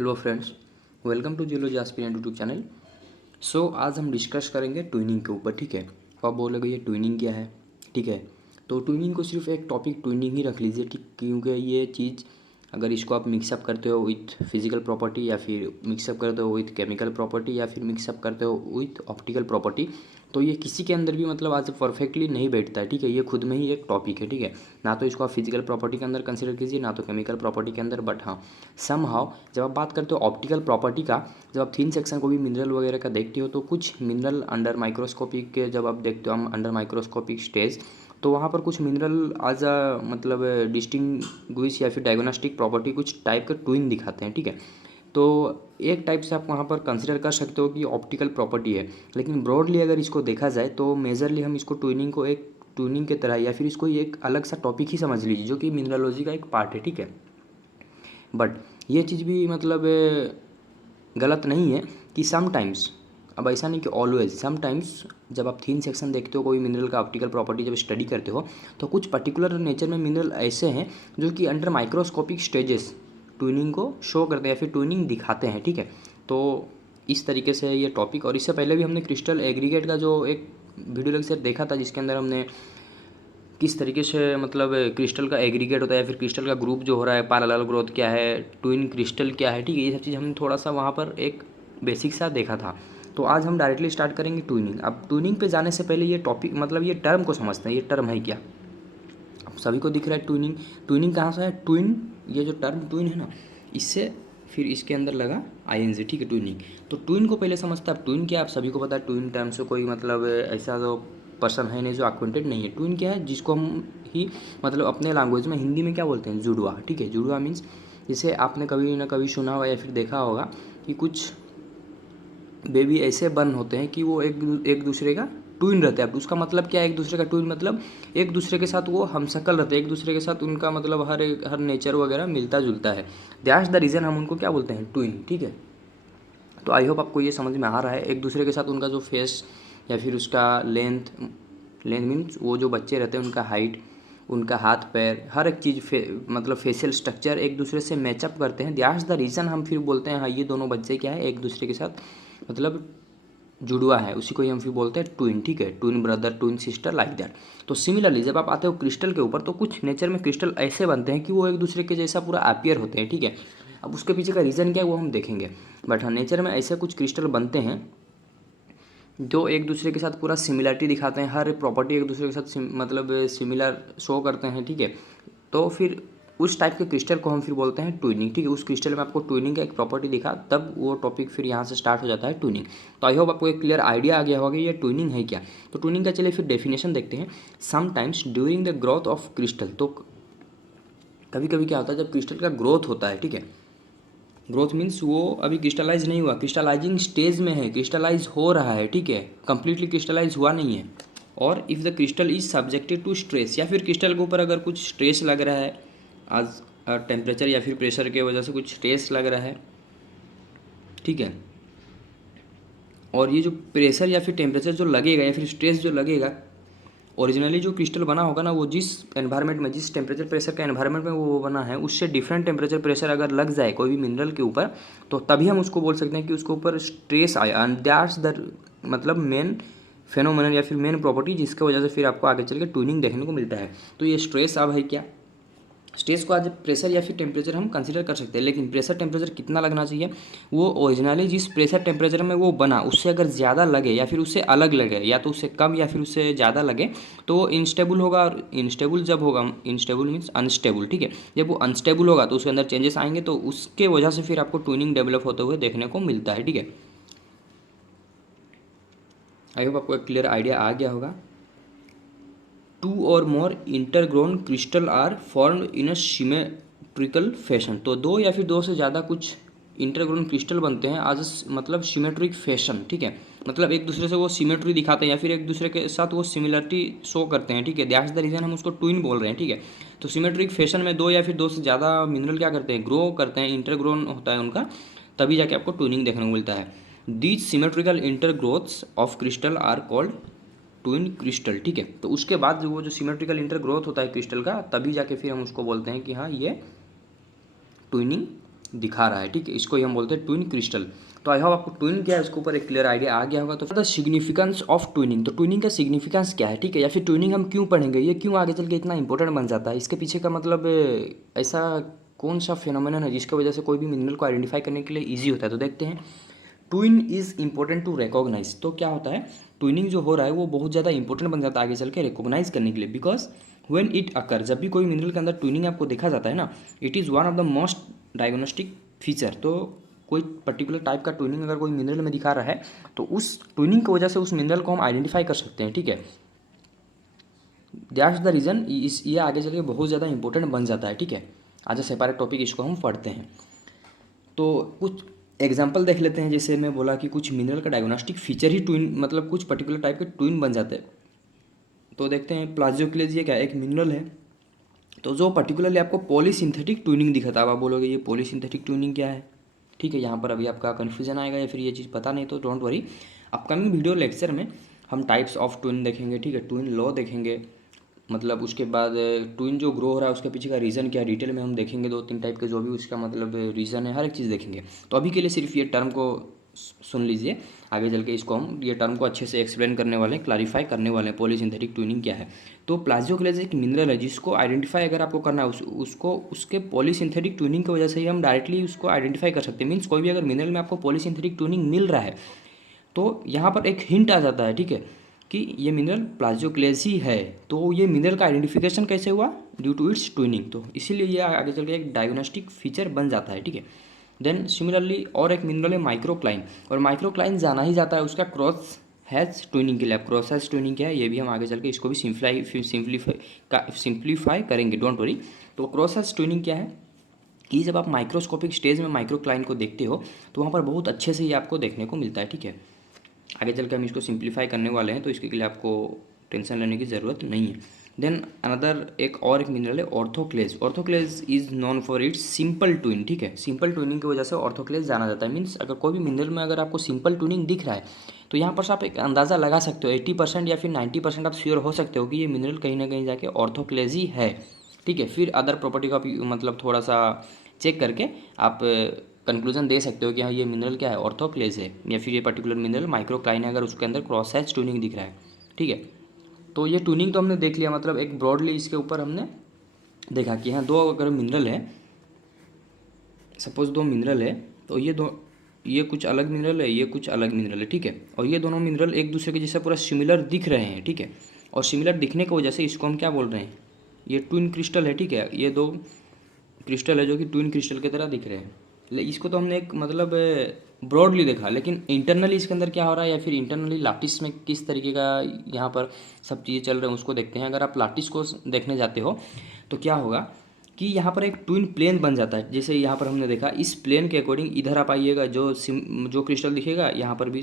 Hello friends, welcome to geology aspirant YouTube channel. So आज हम discuss करेंगे twinning के ऊपर। ठीक है, तो आप बोलोगे ये ट्विनिंग क्या है। ठीक है, तो ट्विनिंग को सिर्फ एक टॉपिक ट्विनिंग ही रख लीजिए। ठीक, क्योंकि ये चीज़ अगर इसको आप मिक्सअप करते हो विथ फिजिकल प्रॉपर्टी या फिर मिक्सअप करते हो विथ केमिकल प्रॉपर्टी या फिर मिक्सअप करते हो विथ ऑप्टिकल प्रॉपर्टी, तो ये किसी के अंदर भी मतलब आज परफेक्टली नहीं बैठता है। ठीक है, ये खुद में ही एक टॉपिक है। ठीक है, ना तो इसको आप फिजिकल प्रॉपर्टी के अंदर कंसिडर कीजिए, ना तो केमिकल प्रॉपर्टी के अंदर। बट हाँ, सम हाउ जब आप बात करते हो ऑप्टिकल प्रॉपर्टी का, जब आप थिन सेक्शन को भी मिनरल वगैरह का देखते हो, तो कुछ मिनरल अंडर माइक्रोस्कोपिक के जब आप देखते हो हम अंडर माइक्रोस्कोपिक स्टेज, तो वहाँ पर कुछ मिनरल आज मतलब डिस्टिंग्विश या फिर डायग्नोस्टिक प्रॉपर्टी कुछ टाइप के ट्विन दिखाते हैं। ठीक है, तो एक टाइप से आप वहाँ पर कंसिडर कर सकते हो कि ऑप्टिकल प्रॉपर्टी है। लेकिन ब्रॉडली अगर इसको देखा जाए तो मेजरली हम इसको ट्विनिंग को एक ट्विनिंग के तरह या फिर इसको एक अलग सा टॉपिक ही समझ लीजिए, जो कि मिनरलोजी का एक पार्ट है। ठीक है, बट ये चीज़ भी मतलब गलत नहीं है कि समटाइम्स, अब ऐसा नहीं कि ऑलवेज, समटाइम्स जब आप थीन सेक्शन देखते हो कोई मिनरल का ऑप्टिकल प्रॉपर्टी जब स्टडी करते हो, तो कुछ पर्टिकुलर नेचर में मिनरल ऐसे हैं जो कि अंडर माइक्रोस्कोपिक स्टेजेस ट्विनिंग को शो करते हैं या फिर ट्विनिंग दिखाते हैं। ठीक है, तो इस तरीके से ये टॉपिक, और इससे पहले भी हमने क्रिस्टल एग्रीगेट का जो एक वीडियो लेक्चर देखा था, जिसके अंदर हमने किस तरीके से मतलब क्रिस्टल का एग्रीगेट होता है या फिर क्रिस्टल का ग्रुप जो हो रहा है, पैरेलल ग्रोथ क्या है, ट्विन क्रिस्टल क्या है। ठीक है, ये सब चीज़ हमने थोड़ा सा वहाँ पर एक बेसिक सा देखा था। तो आज हम डायरेक्टली स्टार्ट करेंगे ट्विनिंग। अब ट्विनिंग पे जाने से पहले ये टॉपिक मतलब ये टर्म को समझते हैं, ये टर्म है क्या। अब सभी को दिख रहा है ट्विनिंग, ट्विनिंग कहाँ से है। ट्विन, ये जो टर्म ट्विन है ना, इससे फिर इसके अंदर लगा आईएनजी। ठीक है, ट्विनिंग। तो ट्विन को पहले समझते हैं। अब ट्विन क्या, आप सभी को पता है ट्विन टर्म से कोई मतलब ऐसा जो पर्सन है नहीं जो अक्वेंटेड नहीं है। ट्विन क्या है, जिसको हम ही मतलब अपने लैंग्वेज में हिंदी में क्या बोलते हैं, जुड़वा। ठीक है, जुड़वा मीन्स जैसे आपने कभी ना कभी सुना होगा या फिर देखा होगा कि कुछ बेबी ऐसे बर्न होते हैं कि वो एक दूसरे का ट्विन रहते हैं। अब उसका मतलब क्या है, एक दूसरे का ट्विन मतलब एक दूसरे के साथ वो हमशक्ल रहते हैं, एक दूसरे के साथ उनका मतलब हर नेचर वगैरह मिलता जुलता है। दैट्स द रीज़न हम उनको क्या बोलते हैं, ट्विन। ठीक है, तो आई होप आपको ये समझ में आ रहा है। एक दूसरे के साथ उनका जो फेस या फिर उसका लेंथ, लेंथ मीन्स वो जो बच्चे रहते हैं उनका हाइट, उनका हाथ पैर, हर एक चीज़ मतलब फेशियल स्ट्रक्चर एक दूसरे से मैचअप करते हैं। दैट्स द रीज़न हम फिर बोलते हैं हाँ ये दोनों बच्चे क्या है, एक दूसरे के साथ मतलब जुड़वा है, उसी को ही हम फिर बोलते हैं ट्विन। ठीक है, twin brother, twin sister, like that. तो सिमिलरली जब आप आते हो क्रिस्टल के ऊपर, तो कुछ नेचर में क्रिस्टल ऐसे बनते हैं कि वो एक दूसरे के जैसा पूरा अपीयर होते हैं। ठीक है, अब उसके पीछे का रीज़न क्या है वो हम देखेंगे। बट हाँ, नेचर में ऐसे कुछ क्रिस्टल बनते हैं जो एक दूसरे के साथ पूरा सिमिलरिटी दिखाते हैं, हर प्रॉपर्टी एक दूसरे के साथ मतलब सिमिलर शो करते हैं। ठीक है, तो फिर उस टाइप के क्रिस्टल को हम फिर बोलते हैं ट्विनिंग। ठीक है, उस क्रिस्टल में आपको ट्विनिंग का एक प्रॉपर्टी दिखा, तब वो टॉपिक फिर यहाँ से स्टार्ट हो जाता है ट्विनिंग। तो आई होप आपको एक क्लियर आइडिया आ गया होगा ये ट्विनिंग है क्या। तो ट्विनिंग का चलिए फिर डेफिनेशन देखते हैं। Sometimes during the growth of crystal, तो कभी कभी क्या होता है जब क्रिस्टल का ग्रोथ होता है। ठीक है, ग्रोथ मीन्स वो अभी क्रिस्टलाइज नहीं हुआ, क्रिस्टलाइजिंग स्टेज में है, क्रिस्टलाइज हो रहा है। ठीक है, कंप्लीटली क्रिस्टलाइज हुआ नहीं है। और if the crystal is subjected to stress, या फिर क्रिस्टल के ऊपर अगर कुछ स्ट्रेस लग रहा है, आज टेम्परेचर या फिर प्रेशर के वजह से कुछ स्ट्रेस लग रहा है। ठीक है, और ये जो प्रेशर या फिर टेम्परेचर जो लगेगा या फिर स्ट्रेस जो लगेगा, ओरिजिनली जो क्रिस्टल बना होगा ना, वो जिस एनवायरनमेंट में, जिस टेम्परेचर प्रेशर का एनवायरनमेंट में वो बना है, उससे डिफरेंट टेम्परेचर प्रेशर अगर लग जाए कोई भी मिनरल के ऊपर, तो तभी हम उसको बोल सकते हैं कि उसके ऊपर स्ट्रेस आया। एंड दैट्स द मतलब मेन फेनोमेनन या फिर मेन प्रॉपर्टी जिसकी वजह से फिर आपको आगे चल के ट्विनिंग देखने को मिलता है। तो ये स्ट्रेस अब है क्या, स्ट्रेस को आज प्रेशर या फिर टेम्परेचर हम कंसीडर कर सकते हैं। लेकिन प्रेशर टेम्परेचर कितना लगना चाहिए, वो ओरिजिनली जिस प्रेशर टेम्परेचर में वो बना उससे अगर ज़्यादा लगे या फिर उससे अलग लगे, या तो उससे कम या फिर उससे ज़्यादा लगे, तो वो इनस्टेबल होगा। और इनस्टेबल जब होगा, इनस्टेबल मीन्स अनस्टेबल। ठीक है, जब वो अनस्टेबल होगा तो उसके अंदर चेंजेस आएंगे, तो उसके वजह से फिर आपको ट्विनिंग डेवलप होते हुए देखने को मिलता है। ठीक है, आई होप आपको एक क्लियर आइडिया आ गया होगा। Two or more intergrown crystal are formed in a symmetrical fashion, तो दो या फिर दो से ज़्यादा कुछ इंटरग्रोन क्रिस्टल बनते हैं आज मतलब सिमेट्रिक फैशन। ठीक है, मतलब एक दूसरे से वो सिमेट्री दिखाते हैं या फिर एक दूसरे के साथ वो सिमिलरिटी शो करते हैं। ठीक है, दैट्स द रीज़न हम उसको ट्विन बोल रहे हैं। ठीक है, तो सिमेट्रिक फैशन में दो या फिर दो से ज़्यादा मिनरल क्या करते हैं, ग्रो करते हैं, इंटरग्रोन होता है उनका, तभी जाके आपको ट्विनिंग देखने को मिलता है। These symmetrical intergrowths of crystal are called twin crystal. ठीक है, तो उसके बाद जो वो जो सिमेट्रिकल इंटरग्रोथ होता है क्रिस्टल का, तभी जाके फिर हम उसको बोलते हैं कि हाँ ये ट्विनिंग दिखा रहा है, ठीक है। इसको ही हम बोलते हैं ट्विन क्रिस्टल। तो आई होप आपको ट्विन क्या है उसके ऊपर एक क्लियर आइडिया आ गया होगा। तो द सिग्निफिकेंस ऑफ ट्विनिंग, तो ट्विनिंग का सिग्निफिकेंस क्या है, ठीक है, या फिर ट्विनिंग हम क्यों पढ़ेंगे, ये क्यों आगे चल के इतना इंपॉर्टेंट बन जाता है, इसके पीछे का मतलब ऐसा कौन सा फिनोमेनन है जिसकी वजह से कोई भी मिनरल को आइडेंटिफाई करने के लिए ईजी होता है। तो देखते हैं, twin is important to recognise. तो क्या होता है, ट्विनिंग जो हो रहा है वो बहुत ज़्यादा इंपॉर्टेंट बन जाता है आगे चल के रिकॉग्नाइज करने के लिए, बिकॉज व्हेन इट अकर, जब भी कोई मिनरल के अंदर ट्विनिंग आपको देखा जाता है ना, it is one of the most diagnostic feature. तो कोई पर्टिकुलर टाइप का ट्विनिंग अगर कोई मिनरल में दिखा रहा है तो उस ट्विनिंग की वजह से उस मिनरल को हम आइडेंटिफाई कर सकते हैं, ठीक है। दैट्स द रीज़न, ये आगे चल के बहुत ज़्यादा इंपॉर्टेंट बन जाता है, ठीक है। आज सेपरेट टॉपिक इसको हम पढ़ते हैं। तो कुछ एग्जांपल देख लेते हैं। जैसे मैं बोला कि कुछ मिनरल का डायग्नोस्टिक फीचर ही ट्विन, मतलब कुछ पर्टिकुलर टाइप के ट्विन बन जाते हैं। तो देखते हैं, प्लाजियोक्लेज ये क्या है, एक मिनरल है। तो जो पर्टिकुलरली आपको पॉलीसिंथेटिक ट्विनिंग दिखाता है, आप बोलोगे ये पॉलीसिंथेटिक ट्विनिंग क्या है, ठीक है। यहाँ पर अभी आपका कन्फ्यूजन आएगा या फिर ये चीज़ पता नहीं, तो don't worry, upcoming video lecture में हम टाइप्स ऑफ ट्विन देखेंगे, ठीक है, ट्विन लॉ देखेंगे, मतलब उसके बाद ट्विन जो ग्रो हो रहा है उसके पीछे का रीज़न क्या है, डिटेल में हम देखेंगे। 2-3 टाइप के जो भी उसका मतलब रीज़न है, हर एक चीज़ देखेंगे। तो अभी के लिए सिर्फ ये टर्म को सुन लीजिए, आगे चल के इसको हम ये टर्म को अच्छे से एक्सप्लेन करने वाले हैं, क्लैरिफाई करने वाले हैं पॉलीसिंथेटिक ट्विनिंग क्या है। तो प्लाजियोक्लेज एक मिनरल है जिसको आइडेंटिफाई अगर आपको करना है उसको उसके पॉलीसिंथेटिक ट्विनिंग की वजह से ही हम डायरेक्टली उसको आइडेंटिफाई कर सकते हैं। मीन्स कोई भी अगर मिनरल में आपको पॉलीसिंथेटिक ट्विनिंग मिल रहा है तो यहाँ पर एक हिंट आ जाता है, ठीक है, कि ये मिनरल प्लाजियोक्लेज ही है। तो ये मिनरल का आइडेंटिफिकेशन कैसे हुआ, ड्यू टू इट्स ट्विनिंग। तो इसीलिए ये आगे चल के एक डायग्नोस्टिक फीचर बन जाता है, ठीक है। देन सिमिलरली और एक मिनरल है माइक्रोक्लाइन, और माइक्रोक्लाइन जाना ही जाता है उसका क्रॉस हैज ट्विनिंग के लिए। अब क्रॉस हैज ट्विनिंग क्या है ये भी हम आगे चल के इसको भी सिंप्लीफाई करेंगे, डोंट वरी। तो क्रॉस हैज ट्विनिंग क्या है कि जब आप माइक्रोस्कोपिक स्टेज में माइक्रोक्लाइन को देखते हो तो वहाँ पर बहुत अच्छे से ये आपको देखने को मिलता है, ठीक है। आगे चल के हम इसको सिंप्लीफाई करने वाले हैं, तो इसके लिए आपको टेंशन लेने की ज़रूरत नहीं है। देन अनदर एक मिनरल है orthoclase. Orthoclase is known for its simple twin, ठीक है। सिंपल ट्विनिंग की वजह से ऑर्थोक्लेज जाना जाता है। मीन्स अगर कोई भी मिनरल में अगर आपको सिंपल ट्विनिंग दिख रहा है तो यहाँ पर से आप एक अंदाज़ा लगा सकते हो, 80% या फिर 90% आप श्योर हो सकते हो कि ये मिनरल कहीं ना कहीं जाके ऑर्थोक्लेज ही है, ठीक है। फिर अदर प्रॉपर्टी का मतलब थोड़ा सा चेक करके आप कंक्लूजन दे सकते हो कि हाँ ये मिनरल क्या है, ऑर्थोक्लेज है, या फिर ये पर्टिकुलर मिनरल माइक्रोक्लाइन है अगर उसके अंदर क्रॉस हैच ट्यूनिंग दिख रहा है, ठीक है। तो ये ट्यूनिंग तो हमने देख लिया, मतलब एक ब्रॉडली इसके ऊपर हमने देखा कि हाँ दो अगर मिनरल है, सपोज दो मिनरल है, तो ये कुछ अलग मिनरल है, ये कुछ अलग मिनरल है, ठीक है। और ये दोनों मिनरल एक दूसरे के जैसे पूरा सिमिलर दिख रहे हैं, ठीक है। और सिमिलर दिखने की वजह से इसको हम क्या बोल रहे हैं, ये ट्विन क्रिस्टल है, ठीक है। ये दो क्रिस्टल है जो कि ट्विन क्रिस्टल की तरह दिख रहे हैं। इसको तो हमने एक मतलब ब्रॉडली देखा, लेकिन इंटरनली इसके अंदर क्या हो रहा है या फिर इंटरनली लाटिस में किस तरीके का यहाँ पर सब चीज़ें चल रहे हैं उसको देखते हैं। अगर आप लाटिस को देखने जाते हो तो क्या होगा कि यहाँ पर एक ट्विन प्लेन बन जाता है। जैसे यहाँ पर हमने देखा, इस प्लेन के अकॉर्डिंग इधर आप आइएगा, जो क्रिस्टल दिखेगा यहाँ पर भी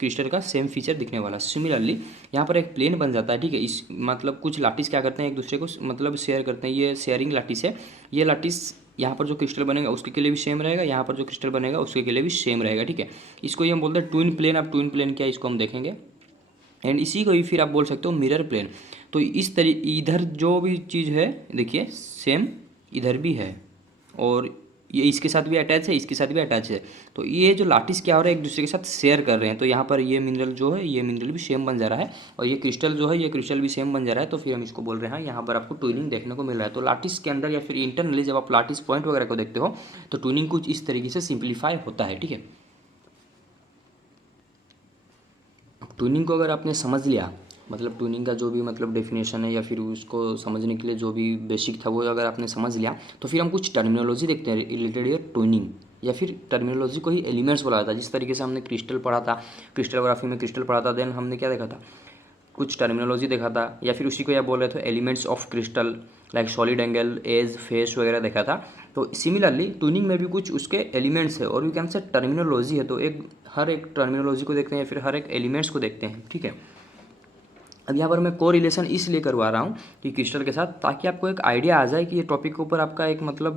क्रिस्टल का सेम फीचर दिखने वाला। सिमिलरली यहाँ पर एक प्लेन बन जाता है, ठीक है। इस मतलब कुछ लाटिस क्या करते हैं एक दूसरे को मतलब शेयर करते हैं, ये शेयरिंग लाटिस है। ये लाटिस यहाँ पर जो क्रिस्टल बनेगा उसके के लिए भी सेम रहेगा, यहाँ पर जो क्रिस्टल बनेगा उसके के लिए भी सेम रहेगा, ठीक है। इसको ही हम बोलते हैं ट्विन प्लेन। अब ट्विन प्लेन क्या है इसको हम देखेंगे, एंड इसी को ही फिर आप बोल सकते हो मिरर प्लेन। तो इस इधर जो भी चीज़ है देखिए सेम इधर भी है, और ये इसके साथ भी अटैच है, इसके साथ भी अटैच है। तो ये जो लाटिस क्या हो रहा है एक दूसरे के साथ शेयर कर रहे हैं। तो यहाँ पर ये मिनरल जो है ये मिनरल भी सेम बन जा रहा है, और ये क्रिस्टल जो है ये क्रिस्टल भी सेम बन जा रहा है। तो फिर हम इसको बोल रहे हैं यहाँ पर आपको ट्विनिंग देखने को मिल रहा है। तो लाटिस के अंदर या फिर इंटरनली जब आप लाटिस पॉइंट वगैरह को देखते हो तो ट्विनिंग कुछ इस तरीके से सिंप्लीफाई होता है, ठीक है। ट्विनिंग को अगर आपने समझ लिया, मतलब ट्यूनिंग का जो भी मतलब डेफिनेशन है या फिर उसको समझने के लिए जो भी बेसिक था वो अगर आपने समझ लिया, तो फिर हम कुछ टर्मिनोलॉजी देखते हैं रिलेटेड ये ट्यूनिंग, या फिर टर्मिनोलॉजी को ही एलिमेंट्स बोला जाता है। जिस तरीके से हमने क्रिस्टल पढ़ा था, क्रिस्टलोग्राफी में क्रिस्टल पढ़ा था, देन हमने क्या देखा था, कुछ टर्मिनोलॉजी देखा था, या फिर उसी को यह बोल रहे थे elements of crystal like solid angle, edge, face वगैरह देखा था। तो सिमिलरली ट्यूनिंग में भी कुछ उसके एलिमेंट्स है और यू कैन से टर्मिनोलॉजी है। तो हर एक टर्मिनोलॉजी को देखते हैं या फिर हर एक एलिमेंट्स को देखते हैं, ठीक है। अब यहाँ पर मैं को रिलेशन इसलिए करवा रहा हूँ कि क्रिस्टल के साथ, ताकि आपको एक आइडिया आ जाए कि ये टॉपिक के ऊपर आपका एक मतलब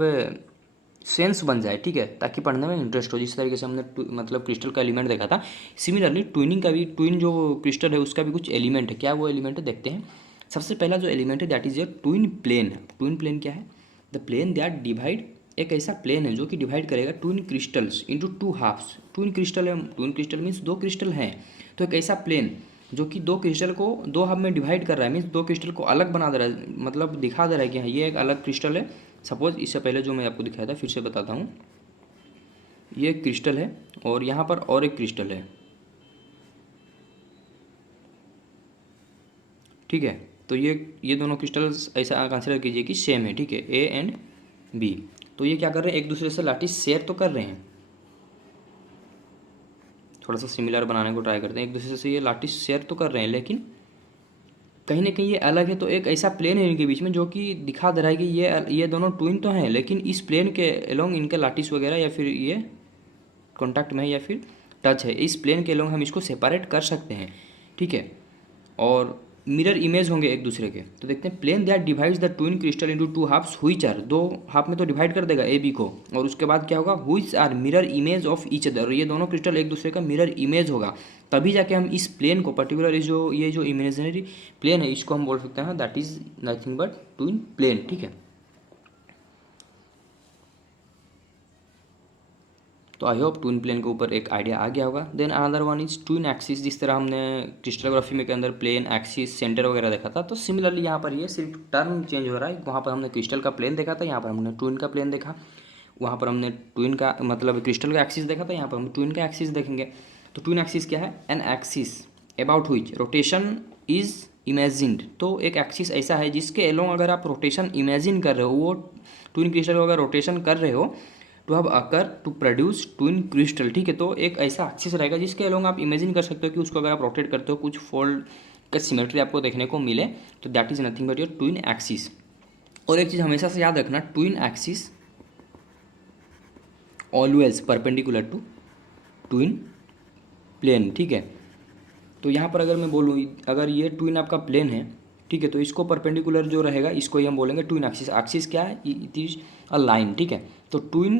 सेंस बन जाए, ठीक है, ताकि पढ़ने में इंटरेस्ट हो। जिस तरीके से हमने मतलब क्रिस्टल का एलिमेंट देखा था, सिमिलरली ट्विनिंग का भी, ट्विन जो क्रिस्टल है उसका भी कुछ एलिमेंट है। क्या वो एलिमेंट है देखते हैं। सबसे पहला जो एलिमेंट है that is a twin plane. Twin plane क्या है, द प्लेन दैट डिवाइड एक ऐसा प्लेन है जो कि डिवाइड करेगा twin crystals into two halves. Twin crystal है, ट्विन क्रिस्टल मीन्स दो क्रिस्टल हैं, तो एक ऐसा प्लेन जो कि दो क्रिस्टल को दो हाफ में डिवाइड कर रहा है, मीन्स दो क्रिस्टल को अलग बना दे रहा है, मतलब दिखा दे रहा है कि हाँ ये एक अलग क्रिस्टल है। सपोज इससे पहले जो मैं आपको दिखाया था फिर से बताता हूँ, ये एक क्रिस्टल है और यहाँ पर और एक क्रिस्टल है, ठीक है। तो ये दोनों क्रिस्टल्स ऐसा कंसिडर कीजिए कि सेम है, ठीक है, ए एंड बी। तो ये क्या कर रहे हैं, एक दूसरे से लाटिस शेयर तो कर रहे हैं, थोड़ा सा सिमिलर बनाने को ट्राई करते हैं, एक दूसरे से ये लाटिस शेयर तो कर रहे हैं, लेकिन कहीं ना कहीं ये अलग है। तो एक ऐसा प्लेन है इनके बीच में जो कि दिखा दे रहा है कि ये दोनों ट्विन तो हैं, लेकिन इस प्लेन के अलोंग इनके लाटिस वगैरह या फिर ये कॉन्टैक्ट में है या फिर टच है, इस प्लेन के अलोंग हम इसको सेपरेट कर सकते हैं, ठीक है। और मिरर इमेज होंगे एक दूसरे के। तो देखते हैं, plane that divides the twin crystal into two halves which are, दो हाफ में तो डिवाइड कर देगा ए बी को, और उसके बाद क्या होगा, which are mirror image of each other, ये दोनों क्रिस्टल एक दूसरे का मिरर इमेज होगा, तभी जाके हम इस प्लेन को पर्टिकुलर ये जो इमेजिनरी प्लेन है इसको हम बोल सकते हैं that is nothing but twin plane, ठीक है। तो आई होप ट्विन प्लेन के ऊपर एक आइडिया आ गया होगा। Then another one is twin axis, जिस तरह हमने क्रिस्टलोग्राफी में के अंदर प्लेन एक्सिस सेंटर वगैरह देखा था, तो सिमिलरली यहाँ पर ये सिर्फ टर्म चेंज हो रहा है। वहाँ पर हमने क्रिस्टल का प्लेन देखा था, यहाँ पर हमने ट्विन का प्लेन देखा, वहाँ पर हमने ट्विन का मतलब क्रिस्टल का एक्सिस देखा था, यहाँ पर हम ट्विन का एक्सिस देखेंगे। तो ट्विन एक्सिस क्या है, an axis about which rotation is imagined. तो एक एक्सिस ऐसा है जिसके एलोंग अगर आप रोटेशन इमेजिन कर रहे हो, वो ट्विन क्रिस्टल को अगर रोटेशन कर रहे हो to have occur to produce twin crystal, ठीक है। तो एक ऐसा एक्सिस रहेगा जिसके अलोंग आप इमेजिन कर सकते हो कि उसको अगर आप रोटेट करते हो कुछ फोल्ड का सिमेट्री आपको देखने को मिले, तो that is nothing but your twin axis. और एक चीज़ हमेशा से याद रखना, twin axis always perpendicular to twin plane, ठीक है। तो यहाँ पर अगर मैं बोलूँ, अगर ये ट्विन आपका प्लेन है, ठीक है, तो इसको परपेंडिकुलर जो रहेगा इसको ही हम बोलेंगे ट्विन एक्सिस। एक्सिस क्या है, इट इज अ लाइन, ठीक है। तो ट्विन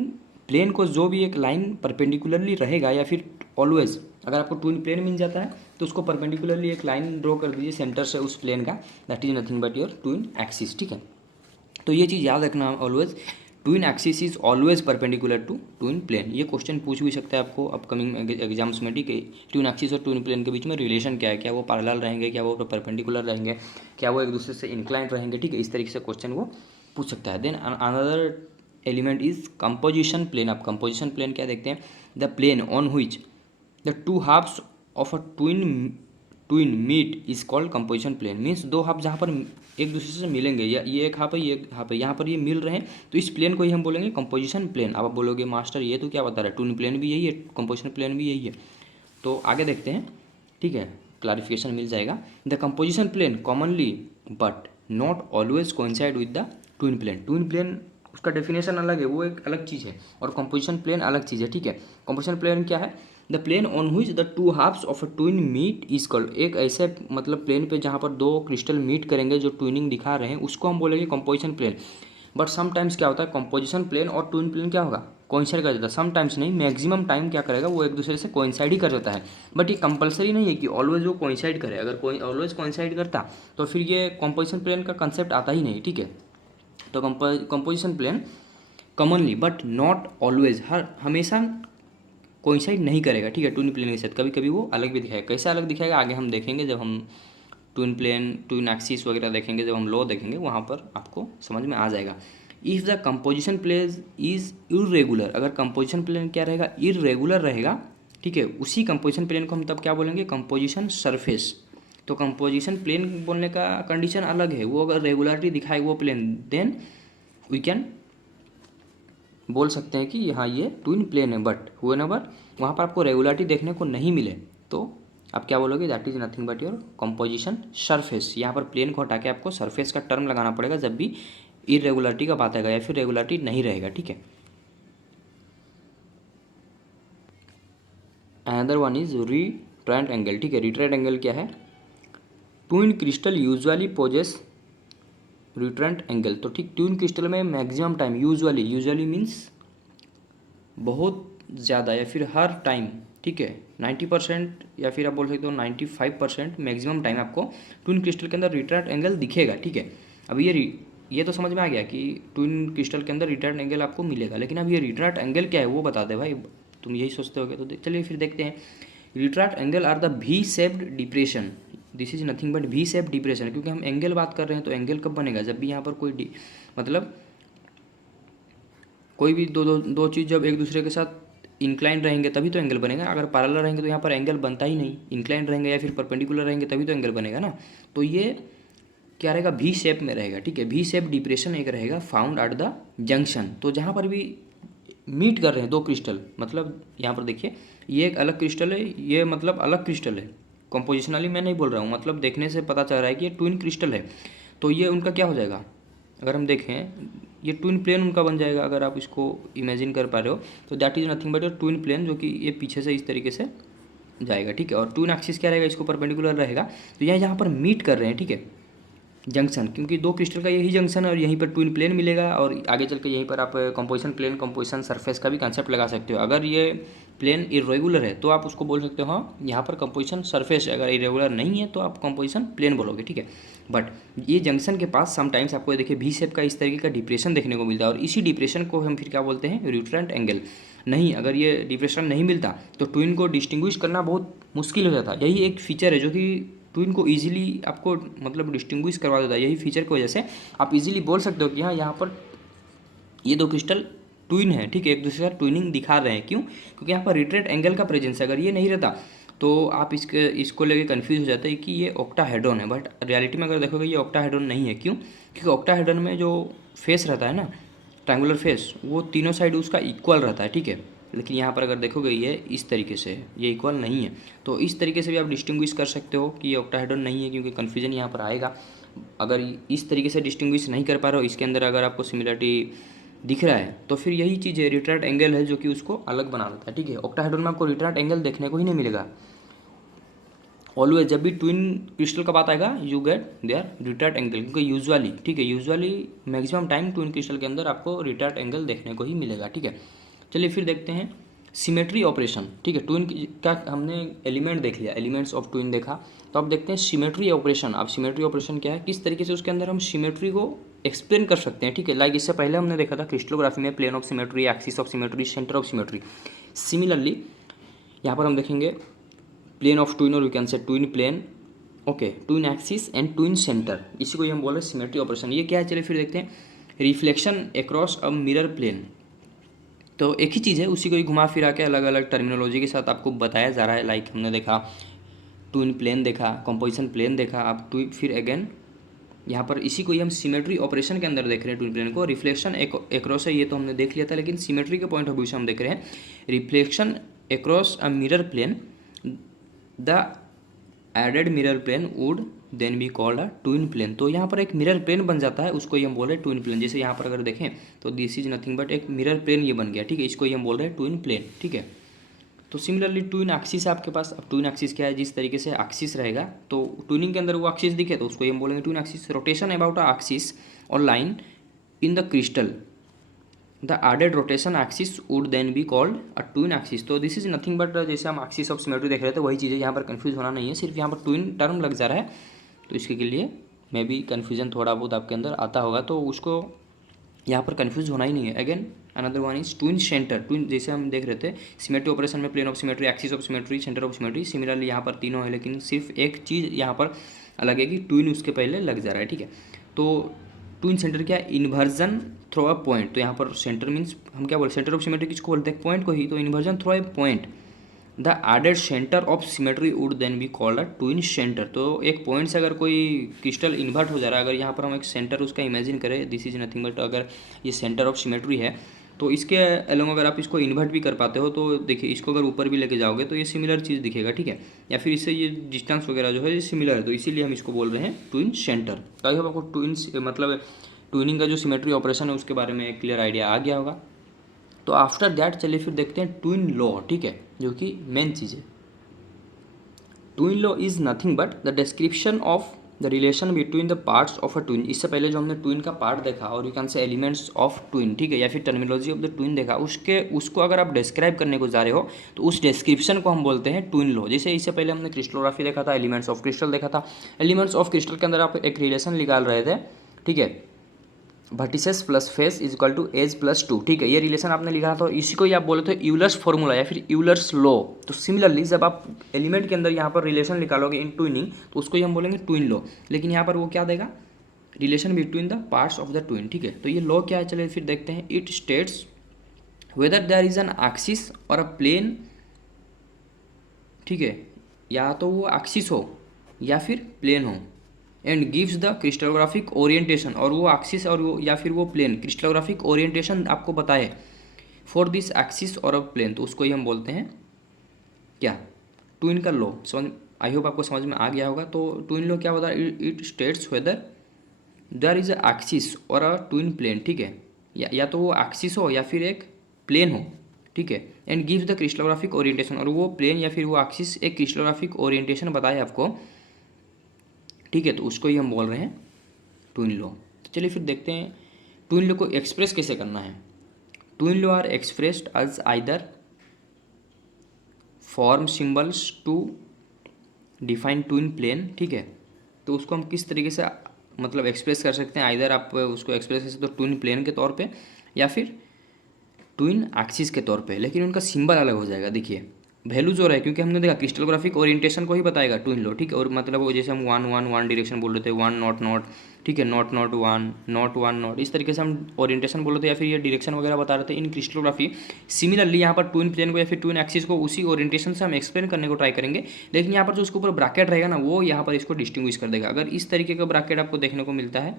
प्लेन को जो भी एक लाइन परपेंडिकुलरली रहेगा, या फिर ऑलवेज अगर आपको ट्विन प्लेन मिल जाता है तो उसको परपेंडिकुलरली एक लाइन ड्रॉ कर दीजिए सेंटर से उस प्लेन का, that is nothing but your twin axis, ठीक है। तो ये चीज़ याद रखना always, twin axis is always perpendicular to twin plane. ये क्वेश्चन पूछ भी सकता है आपको अपकमिंग एग्जाम्स में, ठीक है। ट्विन एक्सिस और ट्विन प्लेन के बीच में रिलेशन क्या है, क्या वो पैरेलल रहेंगे, क्या वो परपेंडिकुलर रहेंगे, क्या वो एक दूसरे से इंक्लाइंट रहेंगे, ठीक है। इस तरीके से क्वेश्चन वो पूछ सकता है। Then another element is composition plane. आप कंपोजिशन प्लेन क्या देखते हैं, the plane on which the two halves of a twin meet is called composition plane. Means दो हाफ जहाँ पर एक दूसरे से मिलेंगे, या ये एक हाफ है ये एक हाफ है, यहाँ पर ये मिल रहे हैं, तो इस प्लेन को ही हम बोलेंगे कंपोजिशन प्लेन। अब आप बोलोगे मास्टर ये तो क्या बता रहा है, ट्विन प्लेन भी यही है, कंपोजिशन प्लेन भी यही है। तो आगे देखते हैं, ठीक है, क्लैरिफिकेशन मिल जाएगा। The composition plane commonly but not always coincide with the twin plane. Twin plane उसका डेफिनेशन अलग है, वो एक अलग चीज़ है, और कंपोजिशन प्लेन अलग चीज़ है, ठीक है। कंपोजिशन प्लेन क्या है, the plane on which the two halves of a twin meet is called. एक ऐसे मतलब प्लेन पे जहाँ पर दो क्रिस्टल मीट करेंगे जो ट्विनिंग दिखा रहे हैं, उसको हम बोलेंगे कंपोजिशन प्लेन। बट समटाइम्स क्या होता है, कंपोजिशन प्लेन और ट्विन प्लेन क्या होगा, कोइंसाइड कर जाता है। समटाइम्स नहीं, मैक्सिमम टाइम क्या करेगा, वो एक दूसरे से कोइंसाइड ही कर जाता है। बट ये कंपलसरी नहीं है कि ऑलवेज वो कोइंसाइड करे। अगर कोई ऑलवेज कोइंसाइड करता तो फिर ये कंपोजिशन प्लेन का कंसेप्ट आता ही नहीं, ठीक है। तो composition plane commonly but not always, हमेशा कोइंसाइड नहीं करेगा, ठीक है, ट्विन प्लेन के साथ। कभी कभी वो अलग भी दिखाएगा। कैसे अलग दिखाएगा आगे हम देखेंगे, जब हम ट्विन प्लेन ट्विन एक्सिस वगैरह देखेंगे, जब हम लॉ देखेंगे वहाँ पर आपको समझ में आ जाएगा। If the composition plane is irregular, अगर कंपोजिशन प्लेन क्या रहेगा, इरेगुलर रहेगा, ठीक है, उसी कंपोजिशन प्लेन को हम तब क्या बोलेंगे, कंपोजिशन सरफेस। तो कंपोजिशन प्लेन बोलने का कंडीशन अलग है, वो अगर रेगुलरिटी दिखाए वो प्लेन, देन वी कैन बोल सकते हैं कि हाँ ये ट्विन प्लेन है। बट व्हेनेवर वहाँ पर आपको रेगुलरिटी देखने को नहीं मिले तो आप क्या बोलोगे, that is nothing but your composition surface. यहाँ पर प्लेन को हटा के आपको सरफेस का टर्म लगाना पड़ेगा जब भी इरेगुलरिटी का बात आएगा, या फिर रेगुलरिटी नहीं रहेगा, ठीक है। Another one is reentrant angle, ठीक है। रिट्रेंट एंगल क्या है, twin crystal usually poses reentrant angle. तो ठीक, ट्विन क्रिस्टल में मैक्सिमम टाइम, यूजुअली मीन्स बहुत ज़्यादा या फिर हर टाइम, ठीक है, 90% या फिर आप बोल सकते हो 95% मैक्सिमम टाइम आपको ट्विन क्रिस्टल के अंदर रिट्रेंट एंगल दिखेगा, ठीक है। अब ये ये तो समझ में आ गया कि ट्विन क्रिस्टल के अंदर रिट्रैक्ट एंगल आपको मिलेगा, लेकिन अब ये रिट्रैक्ट एंगल क्या है वो बता दे भाई, तुम यही सोचते होगे। तो चलिए फिर देखते हैं। Retract angle are the V shaped depression, this is nothing but V shape depression, क्योंकि हम एंगल बात कर रहे हैं तो एंगल कब बनेगा, जब भी यहाँ पर कोई मतलब कोई भी दो चीज़ जब एक दूसरे के साथ इंक्लाइन रहेंगे तभी तो एंगल बनेगा। अगर पैरेलल रहेंगे तो यहाँ पर एंगल बनता ही नहीं, इंक्लाइन रहेंगे या फिर परपेंडिकुलर रहेंगे तभी तो एंगल बनेगा ना। तो ये क्या रहेगा, वी शेप में रहेगा, ठीक है। वी शेप डिप्रेशन एक रहेगा फाउंड एट द जंक्शन, तो जहाँ पर भी मीट कर रहे हैं दो क्रिस्टल, मतलब यहाँ पर देखिए ये एक अलग क्रिस्टल है, ये मतलब अलग क्रिस्टल है, कंपोजिशनली मैं नहीं बोल रहा हूँ, मतलब देखने से पता चल रहा है कि ये ट्विन क्रिस्टल है। तो ये उनका क्या हो जाएगा, अगर हम देखें ये ट्विन प्लेन उनका बन जाएगा, अगर आप इसको इमेजिन कर पा रहे हो तो that is nothing but a twin plane, जो कि ये पीछे से इस तरीके से जाएगा, ठीक है। और ट्विन एक्सिस क्या रहेगा, इसको परपेंडिकुलर रहेगा। तो यहाँ पर मीट कर रहे हैं, ठीक है, जंक्शन, क्योंकि दो क्रिस्टल का यही जंक्शन है और यहीं पर ट्विन प्लेन मिलेगा। और आगे चल के यहीं पर आप कंपोजिशन प्लेन, कंपोजिशन सरफेस का भी कंसेप्ट लगा सकते हो। अगर ये प्लेन इरेगुलर है तो आप उसको बोल सकते हो हाँ यहाँ पर कंपोजिशन सरफेस है, अगर इरेगुलर नहीं है तो आप कंपोजिशन प्लेन बोलोगे, ठीक है। बट ये जंक्शन के पास समटाइम्स आपको देखिए वी शेप का इस तरीके का डिप्रेशन देखने को मिलता है, और इसी डिप्रेशन को हम फिर क्या बोलते हैं, रिट्रैक्ट एंगल। नहीं, अगर ये डिप्रेशन नहीं मिलता तो ट्विन को डिस्टिंग्विश करना बहुत मुश्किल हो जाता। यही एक फीचर है जो कि ट्विन को इजीली आपको मतलब डिस्टिंग्विश करवा देता है। यही फीचर की वजह से आप इजीली बोल सकते हो कि हाँ यहाँ पर ये दो क्रिस्टल ट्विन है, ठीक है, एक दूसरे का ट्विनिंग दिखा रहे हैं। क्यों, क्योंकि यहाँ पर रिट्रैक्ट एंगल का प्रेजेंस है। अगर ये नहीं रहता तो आप इसको लेके कंफ्यूज हो जाते हैं कि ये ऑक्टाहेड्रॉन है, बट रियलिटी में अगर देखोगे ये ऑक्टाहेड्रॉन नहीं है। क्यों, क्योंकि ऑक्टाहेड्रॉन में जो फेस रहता है ना, ट्रायंगुलर फेस, वो तीनों साइड उसका इक्वल रहता है, ठीक है। लेकिन यहाँ पर अगर देखोगे ये इस तरीके से है, ये इक्वल नहीं है। तो इस तरीके से भी आप डिस्टिंग्विश कर सकते हो कि ये ऑक्टाहेड्रॉन नहीं है, क्योंकि कन्फ्यूजन यहाँ पर आएगा। अगर इस तरीके से डिस्टिंग्विश नहीं कर पा रहे हो, इसके अंदर अगर आपको सिमिलरिटी दिख रहा है तो फिर यही चीज़ है, रिट्रैक्ट एंगल है जो कि उसको अलग बना देता है, ठीक है। ऑक्टाहेड्रॉन में आपको रिट्रैक्ट एंगल देखने को ही नहीं मिलेगा। ऑलवेज जब भी ट्विन क्रिस्टल का बात आएगा you get there retract angle, क्योंकि यूजुअली, ठीक है, usually maximum time twin crystal के अंदर आपको रिट्रैक्ट एंगल देखने को ही मिलेगा, ठीक है। चलिए फिर देखते हैं सिमेट्री ऑपरेशन, ठीक है। ट्विन का हमने एलिमेंट देख लिया, एलिमेंट्स ऑफ ट्विन देखा, तो अब देखते हैं सिमेट्री ऑपरेशन। अब सिमेट्री ऑपरेशन क्या है, किस तरीके से उसके अंदर हम सिमेट्री को एक्सप्लेन कर सकते हैं, ठीक है। लाइक इससे पहले हमने देखा था क्रिस्टलोग्राफी में plane of symmetry, axis of symmetry, centre of symmetry. Similarly यहाँ पर हम देखेंगे प्लेन ऑफ ट्विन, और you can say twin plane, okay, twin axis and twin centre, इसी को हम बोल रहे हैं सिमेट्री ऑपरेशन। ये क्या है, चलिए फिर देखते हैं। Reflection across a mirror plane, तो एक ही चीज़ है, उसी को ही घुमा फिरा के अलग अलग टर्मिनोलॉजी के साथ आपको बताया जा रहा है। लाइक हमने देखा ट्विन प्लेन देखा, कंपोजिशन प्लेन देखा, आप फिर अगेन यहाँ पर इसी को ही हम सिमेट्री ऑपरेशन के अंदर देख रहे हैं। ट्विन प्लेन को रिफ्लेक्शन अक्रॉस है, ये तो हमने देख लिया था, लेकिन सिमेट्री के पॉइंट ऑफ व्यू से हम देख रहे हैं reflection across a mirror plane, the added mirror plane would then be called a twin plane. तो यहाँ पर एक मिरर प्लेन बन जाता है, उसको ही हम बोल रहे हैं ट्विन प्लेन। जैसे यहाँ पर अगर देखें तो दिस इज नथिंग बट एक मिरर प्लेन ये बन गया, ठीक है, इसको ही हम बोल रहे हैं ट्विन प्लेन, ठीक है। तो सिमिलरली ट्विन एक्सिस है आपके पास। अब ट्विन एक्सिस क्या है, जिस तरीके से एक्सिस रहेगा तो ट्विनिंग के अंदर वो एक्सिस दिखे तो उसको हम बोलेंगे twin axis. Rotation about a axis or line in the crystal, the added rotation axis would then be called a twin axis. तो दिस इज नथिंग बट जैसे हम एक्सिस ऑफ सिमेट्री देख रहे थे वही चीज़ें, यहाँ पर कन्फ्यूज होना नहीं है, सिर्फ यहाँ पर ट्विन टर्म लग जा रहा है, तो इसके लिए मे बी कन्फ्यूजन थोड़ा बहुत आपके अंदर आता होगा, तो उसको यहाँ पर कन्फ्यूज होना ही नहीं है। Again another one is twin centre. Twin जैसे हम देख रहे थे सिमेट्री ऑपरेशन में plane of symmetry, axis of symmetry, centre of symmetry, similarly यहाँ पर तीनों है, लेकिन सिर्फ एक चीज़ यहाँ पर अलग है कि ट्विन उसके पहले लग जा रहा है, ठीक है। तो ट्विन सेंटर क्या है, इन्वर्जन थ्रो अ पॉइंट। तो यहाँ पर सेंटर मीन्स हम क्या बोलते हैं, सेंटर ऑफ सिमेट्री किसको बोलते हैं, पॉइंट को ही, तो inversion through a point, the added centre of symmetry would then be called a twin centre. तो एक पॉइंट से अगर कोई क्रिस्टल इन्वर्ट हो जा रहा है, अगर यहाँ पर हम एक सेंटर उसका इमेजिन करें, दिस इज नथिंग बट अगर ये सेंटर ऑफ सिमेट्री है तो इसके अलोंग अगर आप इसको इन्वर्ट भी कर पाते हो तो देखिए इसको अगर ऊपर भी लेके जाओगे तो ये सिमिलर चीज़ दिखेगा, ठीक है, या फिर इससे ये डिस्टेंस वगैरह जो है ये सिमिलर है, तो इसीलिए हम इसको बोल रहे हैं ट्विन सेंटर। तो आई होप आपको ट्विन्स मतलब ट्विनिंग का जो सिमेट्री ऑपरेशन है उसके बारे में एक क्लियर आइडिया आ गया होगा। तो आफ्टर दैट चलिए फिर देखते हैं ट्विन लॉ, ठीक है, जो कि मेन चीज़ है। Twin law is nothing but the description of the relation between the parts of a twin. इससे पहले जो हमने ट्विन का पार्ट देखा और यू कैन से एलिमेंट्स ऑफ ट्विन, ठीक है, या फिर टर्मिनोलॉजी ऑफ द ट्विन देखा, उसको अगर आप डिस्क्राइब करने को जा रहे हो तो उस डिस्क्रिप्शन को हम बोलते हैं ट्विन लॉ। जैसे इससे पहले हमने क्रिस्टलोग्राफी देखा था, एलिमेंट्स ऑफ क्रिस्टल देखा था। एलिमेंट्स ऑफ क्रिस्टल के अंदर आप एक रिलेशन निकाल रहे थे, ठीक है, vertices plus face is equal to edge plus 2, ठीक है। ये रिलेशन आपने लिखा था, तो इसी को ही आप बोले तो यूलर्स फॉर्मूला या फिर यूलर्स लॉ। तो सिमिलरली जब आप एलिमेंट के अंदर यहाँ पर रिलेशन निकालोगे इन ट्विनिंग, तो उसको ही हम बोलेंगे ट्विन लॉ। लेकिन यहाँ पर वो क्या देगा, relation between the parts of the twin, ठीक है। तो ये लॉ क्या है, चलिए फिर देखते हैं। It states whether there is an axis और अ प्लेन, ठीक है, या तो वो एक्सिस हो या फिर प्लेन हो, and gives the crystallographic orientation, और वो एक्सिस और वो या फिर वो प्लेन क्रिस्टलोग्राफिक ओरिएंटेशन आपको बताए फॉर दिस एक्सिस और अ प्लेन, तो उसको ही हम बोलते हैं क्या, ट्विन का लॉ। समझ, आई होप आपको समझ में आ गया होगा। तो ट्विन लॉ क्या होता है, it states whether there is a axis और अ ट्विन प्लेन, ठीक है, या तो वो एक्सिस हो या फिर एक प्लेन हो, ठीक है, and gives the crystallographic orientation, और वो प्लेन या फिर वो एक्सिस एक क्रिस्टलोग्राफिक ओरिएंटेशन बताए आपको, ठीक है, तो उसको ही हम बोल रहे हैं ट्विन लॉ। तो चलिए फिर देखते हैं ट्विन लॉ को एक्सप्रेस कैसे करना है। Twin law are expressed as either form symbols to define twin plane, ठीक है। तो उसको हम किस तरीके से मतलब एक्सप्रेस कर सकते हैं, आइदर आप उसको एक्सप्रेस कर सकते हो ट्विन प्लेन के तौर पे या फिर ट्विन एक्सिस के तौर पे, लेकिन उनका सिंबल अलग हो जाएगा। देखिए वैल्यूज हो रहा है, क्योंकि हमने देखा क्रिस्टलोग्राफिक ओरिएंटेशन को ही बताएगा ट्विन लॉ, ठीक है। और मतलब वो जैसे हम वन डायरेक्शन बोल रहे थे, वन नॉट नॉट, ठीक है, नॉट नॉट वन नॉट, इस तरीके से हम ओरिएंटेशन बोल रहे थे या फिर ये डायरेक्शन वगैरह बता रहे थे इन क्रिस्टलोग्राफी। सिमिलरली यहाँ पर ट्विन प्लेन को या फिर ट्विन एक्सिस को उसी ओरिएंटेशन से हम एक्सप्लेन करने को ट्राई करेंगे, लेकिन यहाँ पर जो उसके ऊपर ब्रैकेट रहेगा ना, वो यहाँ पर इसको डिस्टिंग्विश कर देगा। अगर इस तरीके का ब्रैकेट आपको देखने को मिलता है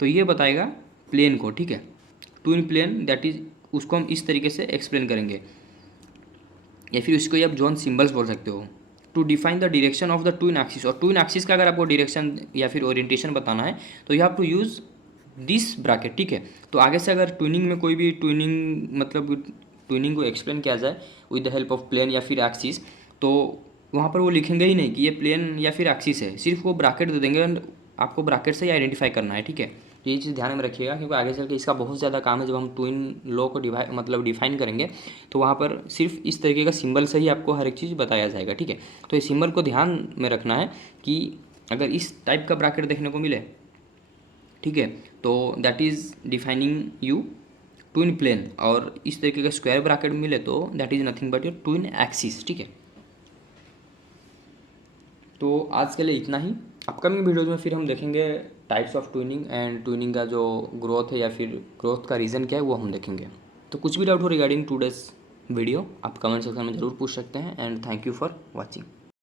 तो ये बताएगा प्लेन को, ठीक है, ट्विन प्लेन दैट इज, उसको हम इस तरीके से एक्सप्लेन करेंगे, या फिर उसको आप जॉन सिंबल्स बोल सकते हो, to define the direction of the twin axis. और ट्विन एक्सिस का अगर आपको डायरेक्शन या फिर ओरिएंटेशन बताना है तो you have to use this bracket, ठीक है। तो आगे से अगर ट्विनिंग में कोई भी ट्विनिंग मतलब ट्विनिंग को एक्सप्लेन किया जाए with the help of plane या फिर एक्सिस, तो वहाँ पर वो लिखेंगे ही नहीं कि ये प्लेन या फिर एक्सिस है, सिर्फ वो ब्रैकेट दे देंगे, एंड आपको ब्रैकेट से ही आइडेंटिफाई करना है, ठीक है। तो ये चीज़ ध्यान में रखिएगा, क्योंकि आगे चल के इसका बहुत ज़्यादा काम है। जब हम ट्विन लॉ को डिफाइन करेंगे तो वहाँ पर सिर्फ इस तरीके का सिंबल से ही आपको हर एक चीज़ बताया जाएगा, ठीक है। तो इस सिंबल को ध्यान में रखना है कि अगर इस टाइप का ब्रैकेट देखने को मिले, ठीक है, तो that is defining you twin plane, और इस तरीके का स्क्वायर ब्रैकेट मिले तो that is nothing but your twin axis, ठीक है। तो आज के लिए इतना ही। अपकमिंग वीडियोज़ में फिर हम देखेंगे types of twinning and twinning का जो ग्रोथ है या फिर ग्रोथ का रीज़न क्या है वो हम देखेंगे। तो कुछ भी डाउट हो रिगार्डिंग टूडेज वीडियो आप कमेंट सेक्शन में ज़रूर पूछ सकते हैं, and thank you for watching.